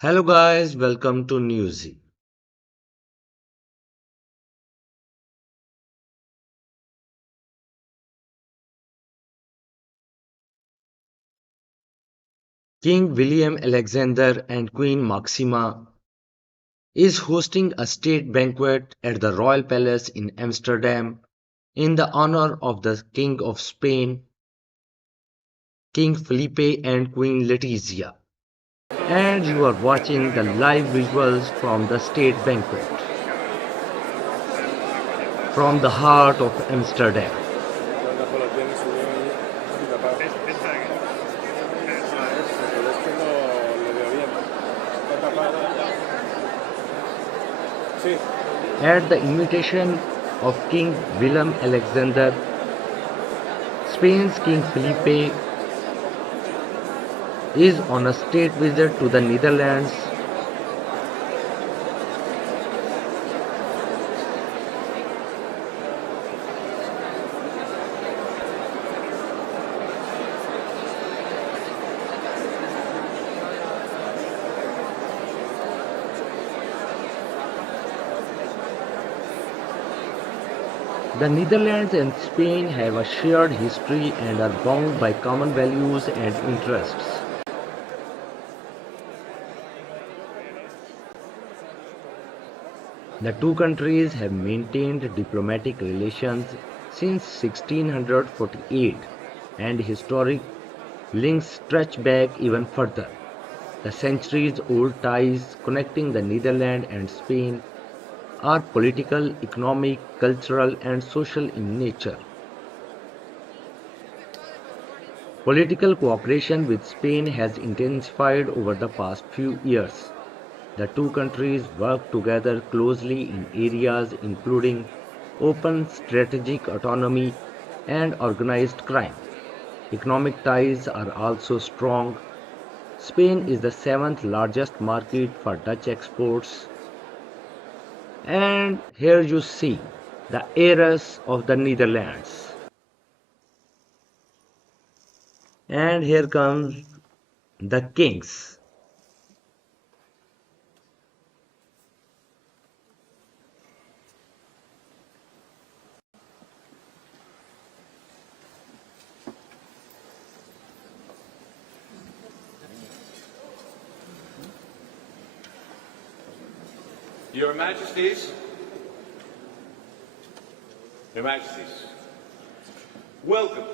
Hello guys, welcome to Newzee. King Willem-Alexander and Queen Máxima is hosting a state banquet at the Royal Palace in Amsterdam in the honor of the King of Spain, King Felipe and Queen Letizia. And you are watching the live visuals from the state banquet from the heart of Amsterdam. At the invitation of King Willem-Alexander, Spain's King Felipe is on a state visit to the Netherlands. The Netherlands and Spain have a shared history and are bound by common values and interests. The two countries have maintained diplomatic relations since 1648, and historic links stretch back even further. The centuries-old ties connecting the Netherlands and Spain are political, economic, cultural, and social in nature. Political cooperation with Spain has intensified over the past few years. The two countries work together closely in areas including open strategic autonomy and organized crime. Economic ties are also strong. Spain is the seventh largest market for Dutch exports. And here you see the heiress of the Netherlands. And here comes the kings. Your Majesties, welcome.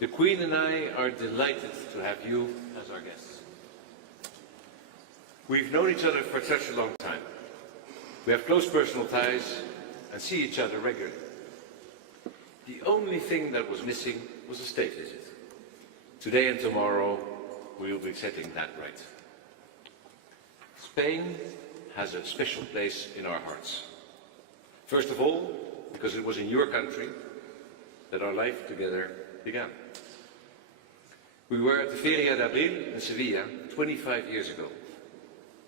The Queen and I are delighted to have you as our guests. We've known each other for such a long time. We have close personal ties and see each other regularly. The only thing that was missing was a state visit. Today and tomorrow, we will be setting that right. Spain has a special place in our hearts. First of all, because it was in your country that our life together began. We were at the Feria de Abril in Sevilla 25 years ago.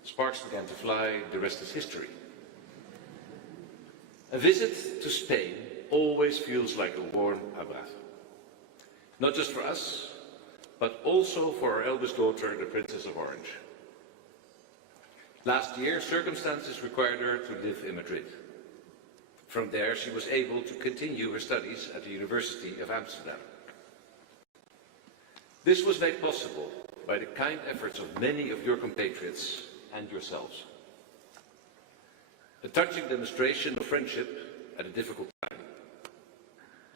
Sparks began to fly, the rest is history. A visit to Spain always feels like a warm abrazo. Not just for us, but also for our eldest daughter, the Princess of Orange. Last year, circumstances required her to live in Madrid. From there, she was able to continue her studies at the University of Amsterdam. This was made possible by the kind efforts of many of your compatriots and yourselves. A touching demonstration of friendship at a difficult time.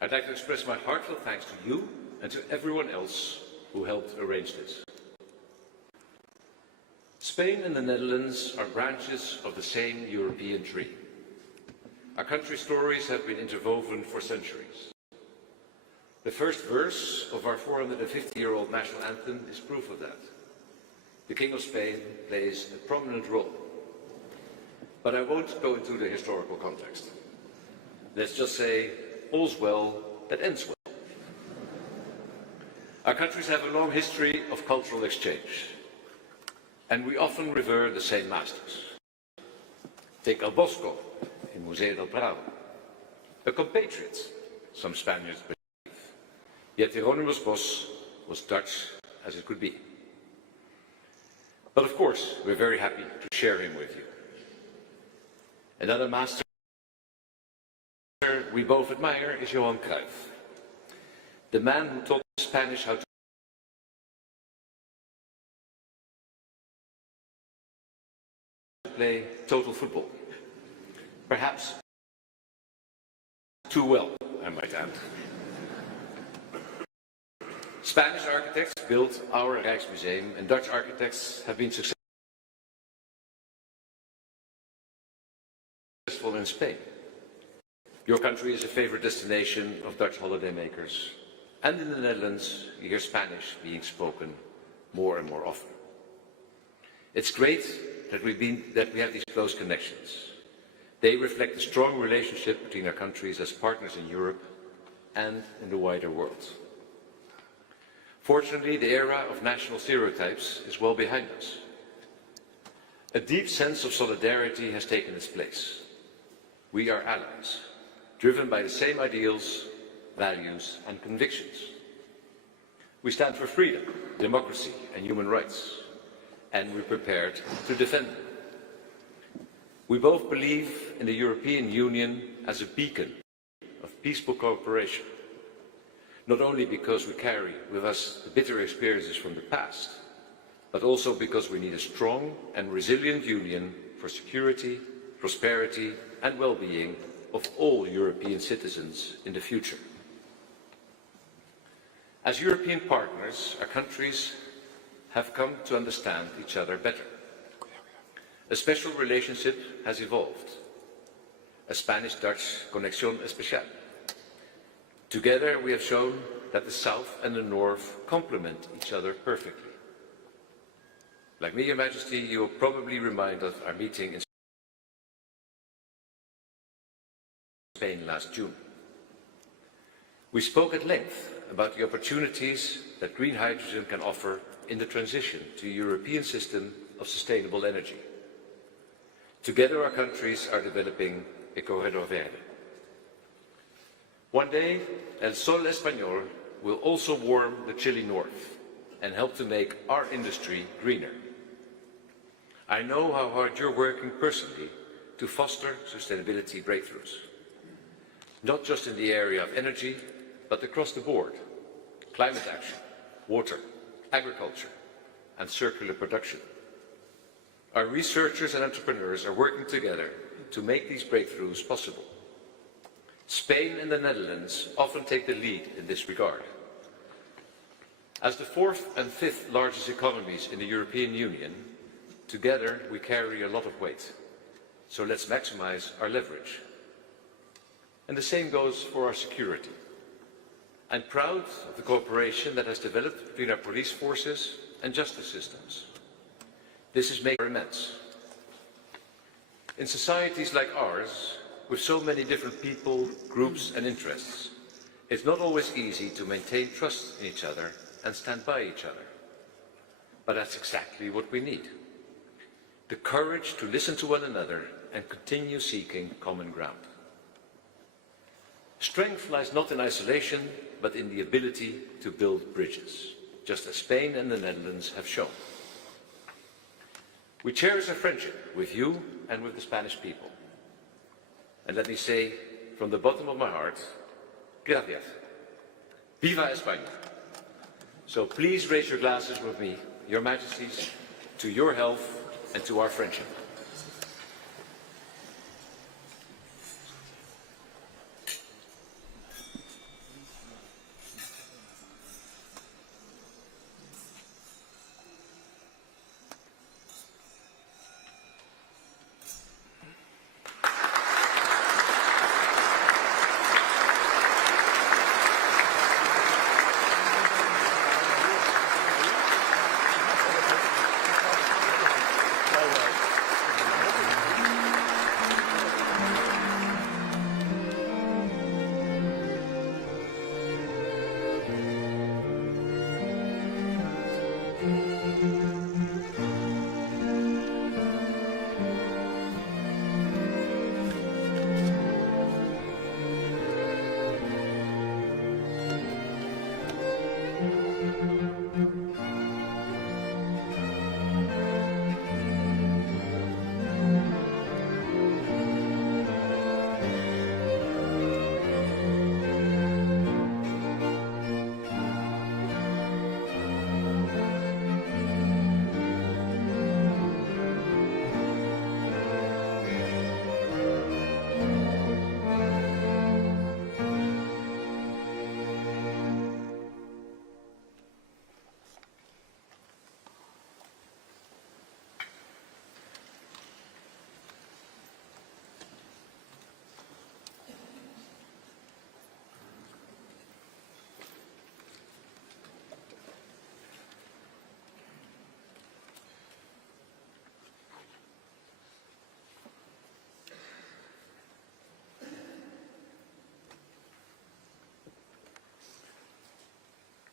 I'd like to express my heartfelt thanks to you and to everyone else who helped arrange this. Spain and the Netherlands are branches of the same European tree. Our country's stories have been interwoven for centuries. The first verse of our 450-year-old national anthem is proof of that. The King of Spain plays a prominent role. But I won't go into the historical context. Let's just say, all's well that ends well. Our countries have a long history of cultural exchange. And we often revere the same masters. Take El Bosco in Museo del Prado. A compatriot, some Spaniards believe. Yet Hieronymus Bosch was Dutch as it could be. But of course, we're very happy to share him with you. Another master we both admire is Johan Cruyff, the man who taught Spanish how to play total football. Perhaps too well, I might add. Spanish architects built our Rijksmuseum, and Dutch architects have been successful in Spain. Your country is a favorite destination of Dutch holidaymakers, and in the Netherlands you hear Spanish being spoken more and more often. It's great that we have these close connections. They reflect the strong relationship between our countries as partners in Europe and in the wider world. Fortunately, the era of national stereotypes is well behind us. A deep sense of solidarity has taken its place. We are allies, driven by the same ideals, values, and convictions. We stand for freedom, democracy, and human rights, and we're prepared to defend them. We both believe in the European Union as a beacon of peaceful cooperation, not only because we carry with us the bitter experiences from the past, but also because we need a strong and resilient union for security, prosperity, and well-being of all European citizens in the future. As European partners, our countries have come to understand each other better. A special relationship has evolved, a Spanish-Dutch conexión especial. Together we have shown that the South and the North complement each other perfectly. Like me, Your Majesty, you will probably remind of our meeting in Spain last June. We spoke at length about the opportunities that green hydrogen can offer in the transition to a European system of sustainable energy. Together our countries are developing a corredor verde. One day, El Sol Español will also warm the chilly north and help to make our industry greener. I know how hard you're working personally to foster sustainability breakthroughs, not just in the area of energy, but across the board: climate action, water, agriculture, and circular production. Our researchers and entrepreneurs are working together to make these breakthroughs possible. Spain and the Netherlands often take the lead in this regard. As the fourth and fifth largest economies in the European Union, together we carry a lot of weight. So let's maximize our leverage. And the same goes for our security. I'm proud of the cooperation that has developed between our police forces and justice systems. This is making immense. In societies like ours, with so many different people, groups and interests, it's not always easy to maintain trust in each other and stand by each other. But that's exactly what we need. The courage to listen to one another and continue seeking common ground. Strength lies not in isolation, but in the ability to build bridges, just as Spain and the Netherlands have shown. We cherish our friendship with you and with the Spanish people. And let me say, from the bottom of my heart, gracias. Viva España. So please raise your glasses with me, Your Majesties, to your health and to our friendship.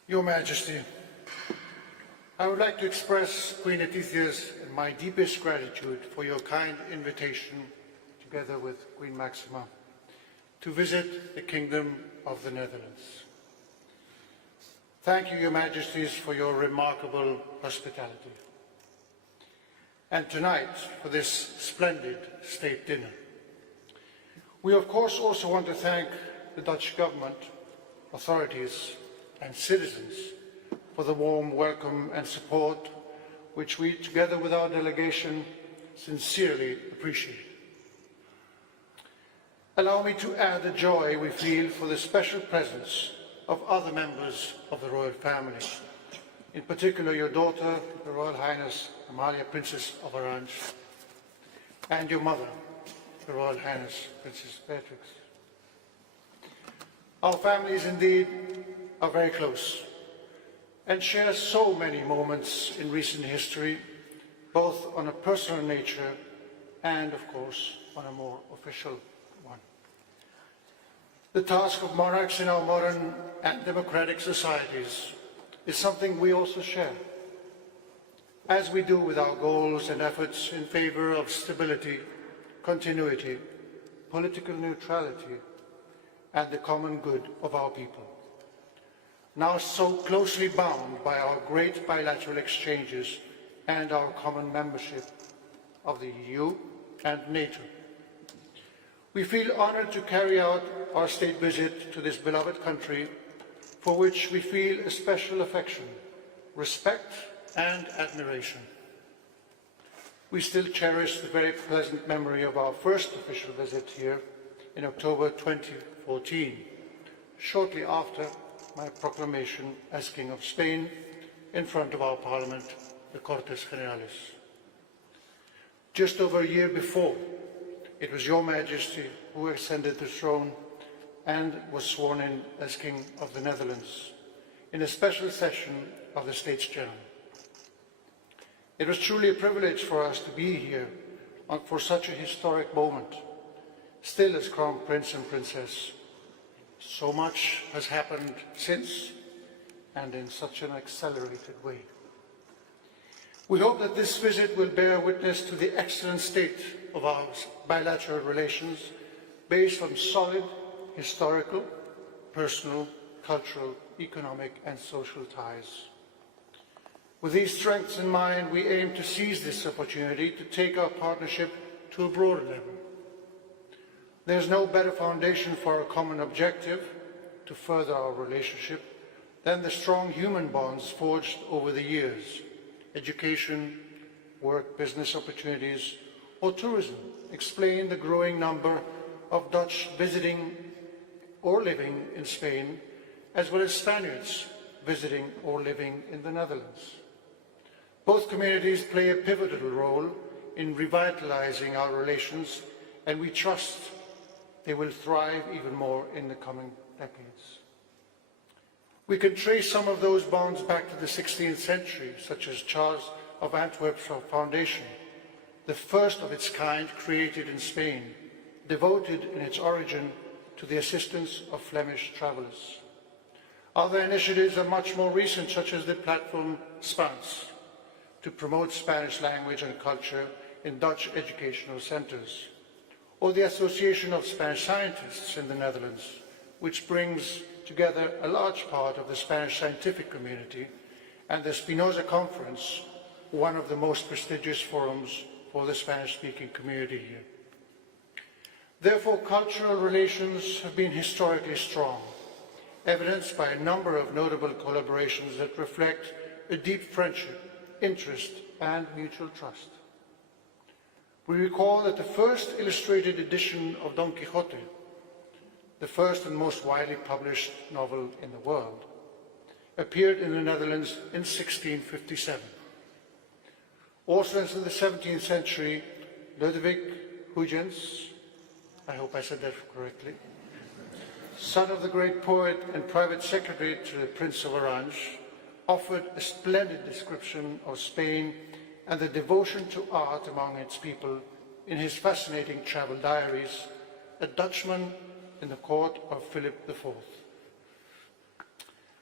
Your Majesty, I would like to express Queen Letitia's and my deepest gratitude for your kind invitation, together with Queen Máxima, to visit the Kingdom of the Netherlands. Thank you, Your Majesties, for your remarkable hospitality. And tonight, for this splendid state dinner. We, of course, also want to thank the Dutch government, authorities, and citizens for the warm welcome and support which we, together with our delegation, sincerely appreciate. Allow me to add the joy we feel for the special presence of other members of the royal family, in particular your daughter, the Royal Highness Amalia, Princess of Orange, and your mother, the Royal Highness Princess Beatrix. Our families indeed are very close and share so many moments in recent history, both on a personal nature and, of course, on a more official one. The task of monarchs in our modern and democratic societies is something we also share, as we do with our goals and efforts in favor of stability, continuity, political neutrality, and the common good of our people, now so closely bound by our great bilateral exchanges and our common membership of the EU and NATO. We feel honored to carry out our state visit to this beloved country, for which we feel a special affection, respect, and admiration. We still cherish the very pleasant memory of our first official visit here in October 2014, shortly after my proclamation as King of Spain in front of our Parliament, the Cortes Generales. Just over a year before, it was Your Majesty who ascended the throne and was sworn in as King of the Netherlands in a special session of the States General. It was truly a privilege for us to be here for such a historic moment, still as Crown Prince and Princess. So much has happened since, and in such an accelerated way. We hope that this visit will bear witness to the excellent state of our bilateral relations, based on solid historical, personal, cultural, economic, and social ties. With these strengths in mind, we aim to seize this opportunity to take our partnership to a broader level. There is no better foundation for our common objective to further our relationship than the strong human bonds forged over the years. Education, work, business opportunities, or tourism explain the growing number of Dutch visiting or living in Spain, as well as Spaniards visiting or living in the Netherlands. Both communities play a pivotal role in revitalizing our relations, and we trust they will thrive even more in the coming decades. We can trace some of those bonds back to the 16th century, such as Charles of Antwerp's Foundation, the first of its kind created in Spain, devoted in its origin to the assistance of Flemish travellers. Other initiatives are much more recent, such as the platform Spaans, to promote Spanish language and culture in Dutch educational centres, or the Association of Spanish Scientists in the Netherlands, which brings together a large part of the Spanish scientific community, and the Spinoza Conference, one of the most prestigious forums for the Spanish-speaking community here. Therefore, cultural relations have been historically strong, evidenced by a number of notable collaborations that reflect a deep friendship, interest, and mutual trust. We recall that the first illustrated edition of Don Quixote, the first and most widely published novel in the world, appeared in the Netherlands in 1657. Also in the 17th century, Ludwig Huygens, I hope I said that correctly, son of the great poet and private secretary to the Prince of Orange, offered a splendid description of Spain and the devotion to art among its people in his fascinating travel diaries, A Dutchman in the Court of Philip IV.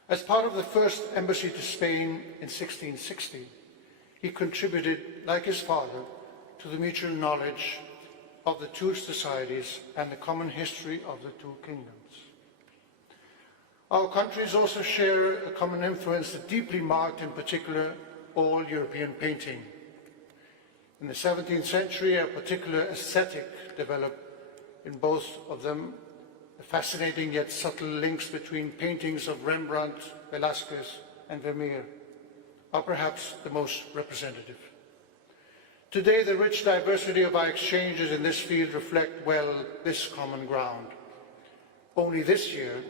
As part of the first embassy to Spain in 1660, he contributed, like his father, to the mutual knowledge of the two societies and the common history of the two kingdoms. Our countries also share a common influence that deeply marked, in particular, all European painting. In the 17th century, a particular aesthetic developed in both of them, the fascinating yet subtle links between paintings of Rembrandt, Velázquez, and Vermeer are perhaps the most representative. Today, the rich diversity of our exchanges in this field reflect well this common ground. Only this year,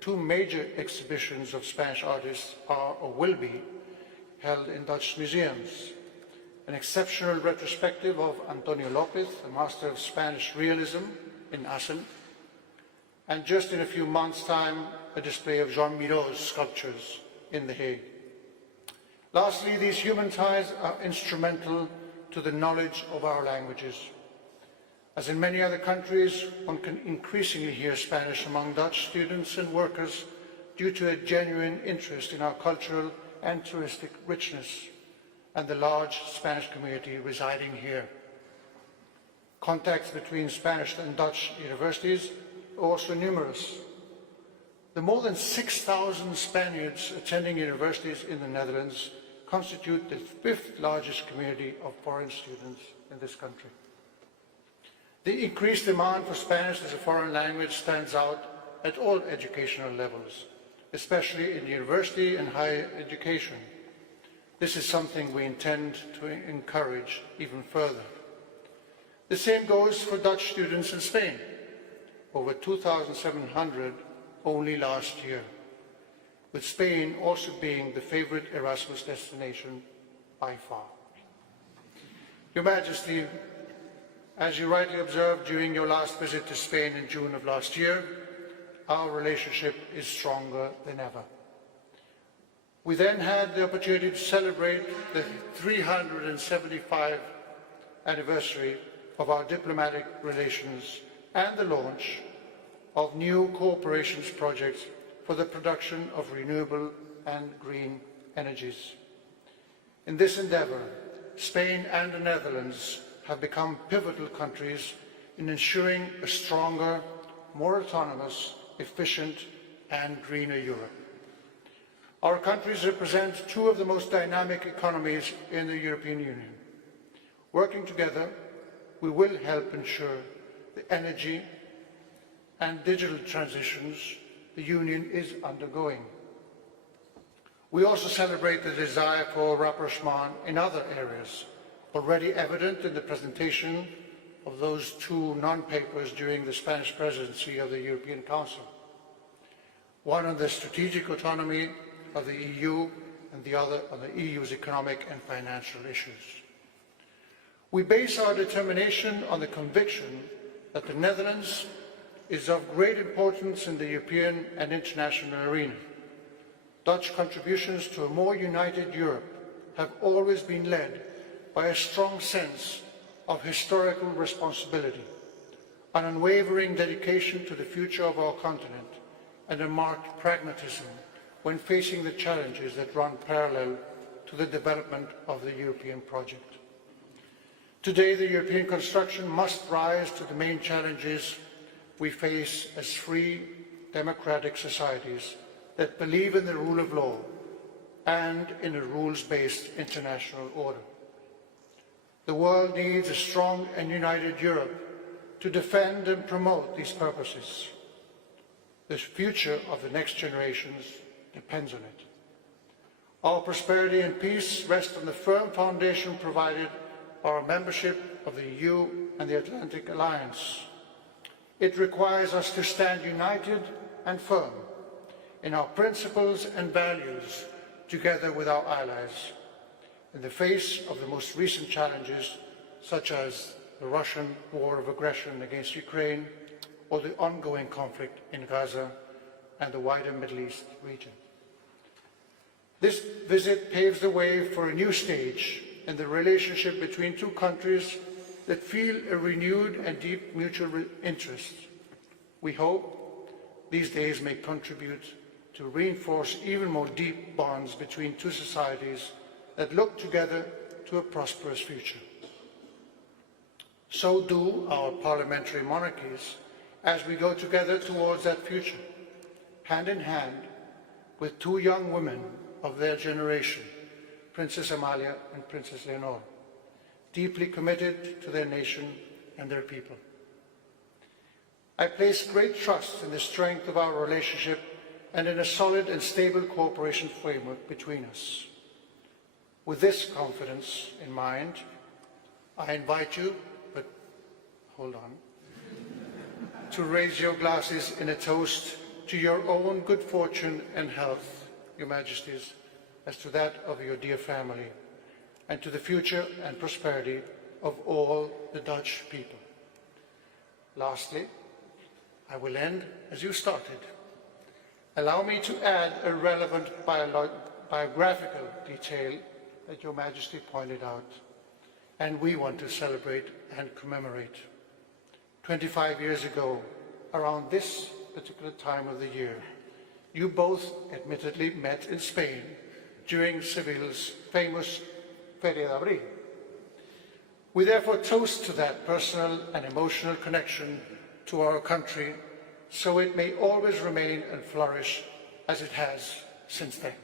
two major exhibitions of Spanish artists are or will be held in Dutch museums. An exceptional retrospective of Antonio López, a master of Spanish realism, in Assen, and just in a few months' time, a display of Jean Miraut's sculptures in The Hague. Lastly, these human ties are instrumental to the knowledge of our languages. As in many other countries, one can increasingly hear Spanish among Dutch students and workers due to a genuine interest in our cultural and touristic richness and the large Spanish community residing here. Contacts between Spanish and Dutch universities are also numerous. The more than 6,000 Spaniards attending universities in the Netherlands constitute the fifth largest community of foreign students in this country. The increased demand for Spanish as a foreign language stands out at all educational levels, especially in university and higher education. This is something we intend to encourage even further. The same goes for Dutch students in Spain, over 2,700 only last year, with Spain also being the favorite Erasmus destination by far. Your Majesty, as you rightly observed during your last visit to Spain in June of last year, our relationship is stronger than ever. We then had the opportunity to celebrate the 375th anniversary of our diplomatic relations and the launch of new cooperation projects for the production of renewable and green energies. In this endeavour, Spain and the Netherlands have become pivotal countries in ensuring a stronger, more autonomous, efficient and greener Europe. Our countries represent two of the most dynamic economies in the European Union. Working together, we will help ensure the energy and digital transitions the Union is undergoing. We also celebrate the desire for rapprochement in other areas, already evident in the presentation of those two non-papers during the Spanish presidency of the European Council. One on the strategic autonomy of the EU and the other on the EU's economic and financial issues. We base our determination on the conviction that the Netherlands is of great importance in the European and international arena. Dutch contributions to a more united Europe have always been led by a strong sense of historical responsibility, an unwavering dedication to the future of our continent, and a marked pragmatism when facing the challenges that run parallel to the development of the European project. Today, the European construction must rise to the main challenges we face as free, democratic societies that believe in the rule of law and in a rules-based international order. The world needs a strong and united Europe to defend and promote these purposes. The future of the next generations depends on it. Our prosperity and peace rest on the firm foundation provided by our membership of the EU and the Atlantic Alliance. It requires us to stand united and firm in our principles and values together with our allies in the face of the most recent challenges such as the Russian war of aggression against Ukraine or the ongoing conflict in Gaza and the wider Middle East region. This visit paves the way for a new stage in the relationship between two countries that feel a renewed and deep mutual interest. We hope these days may contribute to reinforce even more deep bonds between two societies that look together to a prosperous future. So do our parliamentary monarchies as we go together towards that future, hand in hand with two young women of their generation, Princess Amalia and Princess Leonor, deeply committed to their nation and their people. I place great trust in the strength of our relationship and in a solid and stable cooperation framework between us. With this confidence in mind, I invite you, but hold on, to raise your glasses in a toast to your own good fortune and health, Your Majesties, as to that of your dear family, and to the future and prosperity of all the Dutch people. Lastly, I will end as you started. Allow me to add a relevant biographical detail that Your Majesty pointed out, and we want to celebrate and commemorate. 25 years ago, around this particular time of the year, you both admittedly met in Spain during Seville's famous Feria de Abril. We therefore toast to that personal and emotional connection to our country, so it may always remain and flourish as it has since then.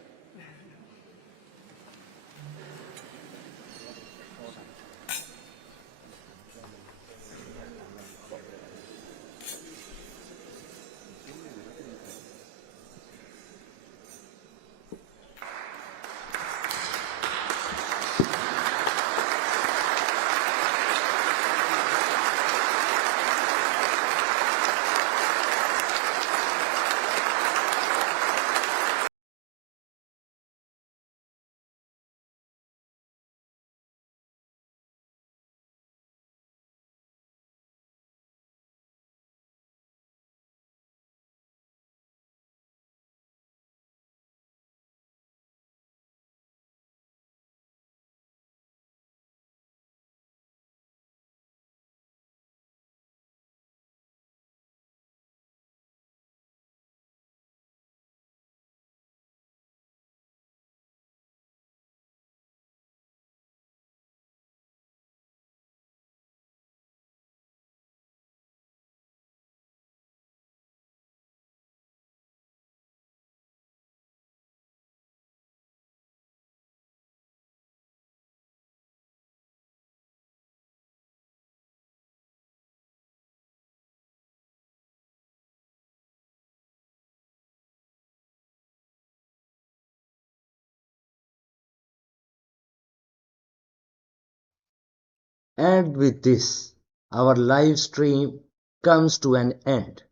And with this, our live stream comes to an end.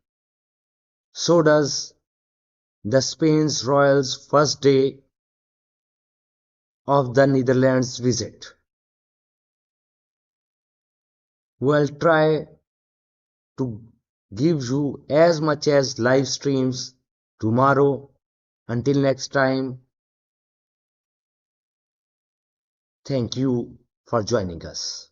So does the Spain's royals' first day of the Netherlands visit. We'll try to give you as much as live streams tomorrow. Until next time, thank you for joining us.